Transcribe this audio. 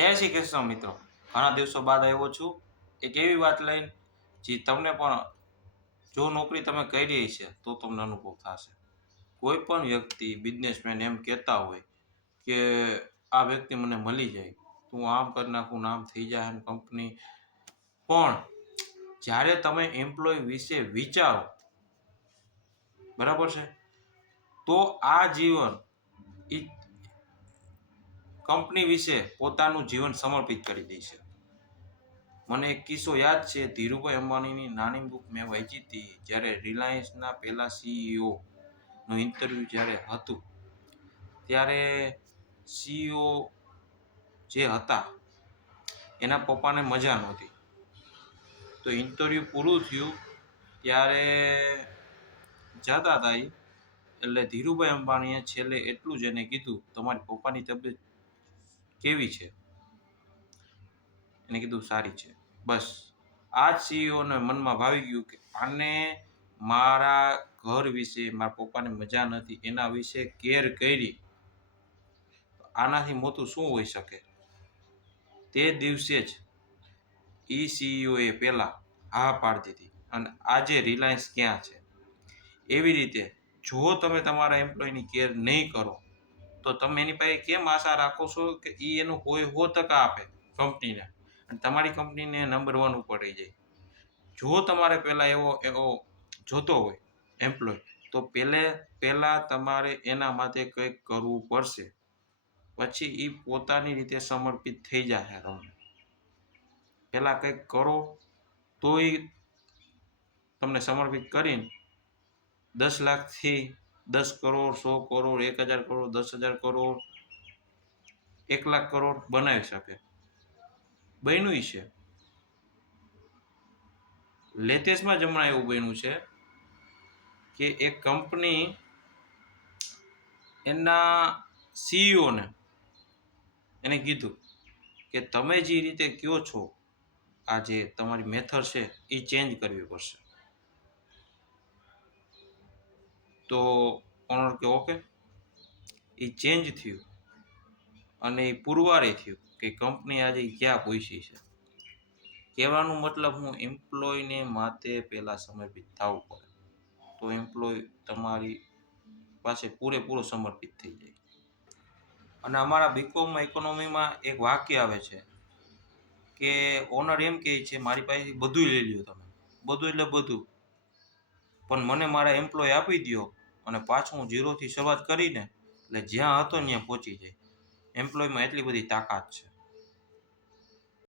જય શ્રી કૃષ્ણ મિત્રો. ઘણા દિવસો બાદ આવ્યો છું એક એવી વાત લઈને જે તમને પણ જો નોકરી તમે કરી છે તો તમને અનુભવ થશે. કોઈ પણ વ્યક્તિ બિઝનેસમેન એમ કહેતા હોય કે આ વ્યક્તિ મને મળી જાય તો હું આમ કરી નાખું નામ થઈ જાય એમ કંપની. પણ જ્યારે તમે એમ્પ્લોય વિશે વિચારો, બરાબર છે, તો આ જીવન કંપની વિશે પોતાનું જીવન સમર્પિત કરી દે છે. મને એક કિસ્સો યાદ છે. ધીરુભાઈ અંબાણીની નાની બુક મેં વાંચી હતી. જ્યારે રિલાયન્સના પહેલા સીઈઓનું ઇન્ટરવ્યૂ જ્યારે હતું ત્યારે સીઈઓ જે હતા એના પપ્પાને મજા નહોતી. તો ઇન્ટરવ્યૂ પૂરું થયું ત્યારે જતા હતા એટલે ધીરુભાઈ અંબાણીએ છેલ્લે એટલું જ એને કીધું, તમારી પપ્પાની તબિયત કેવી છે? એને કીધું સારી છે. બસ આ જ સીઈઓને મનમાં ભાવી ગયું કે આને મારા ઘર વિશે, મારા પપ્પાને મજા નથી એના વિશે કેર કરી, આનાથી મોટું શું હોઈ શકે. તે દિવસે જ સીઈઓએ પહેલા હા પાડી દીધી અને આજે રિલાયન્સ ક્યાં છે. એવી રીતે જો તમે તમારા એમ્પ્લોયની કેર નહીં કરો તો તમે એની પાસે કેમ આશા રાખો છો કે એ એનું કોઈ 100% આપે કંપનીને અને તમારી કંપનીને નંબર 1 ઉપર રહી જાય. જો તમારે પહેલાં એવો જોતો હોય એમ્પ્લોય, તો પહેલાં તમારે એના માટે કંઈક કરવું પડશે. પછી એ પોતાની રીતે સમર્પિત થઈ જશે. તમને પહેલાં કંઈક કરો તો એ તમને સમર્પિત કરીને 10 લાખથી 10 કરોડ, 100 કરોડ, 1000 કરોડ, 10,000 કરોડ, 1 લાખ કરોડ બનાવી શકે. બન્યું છે. લેટેસ્ટમાં જ હમણાં એવું બન્યું છે કે એક કંપની એના સીઈઓને એને કીધું કે તમે જે રીતે કહો છો, આ જે તમારી મેથડ છે એ ચેન્જ કરવી પડશે. તો ઓનર કે ઓકે. એ ચેન્જ થયું અને એ પુરવારે થયું કે કંપની આજે ક્યાં પહોંચી છે. કહેવાનો મતલબ હું એમ્પ્લોયને માટે પહેલાં સમર્પિત થવું પડે તો એમ્પ્લોય તમારી પાસે પૂરેપૂરો સમર્પિત થઈ જાય. અને અમારા બીકોમમાં ઇકોનોમીમાં એક વાક્ય આવે છે કે ઓનર એમ કહે છે મારી પાસેથી બધું લઈ લ્યો તમે, બધું એટલે બધું, પણ મને મારા એમ્પ્લોય આપી દો અને પાછું હું ઝીરોથી શરૂઆત કરીને એટલે જ્યાં હતો ત્યાં પહોંચી જાય. એમ્પ્લોયમાં એટલી બધી તાકાત છે.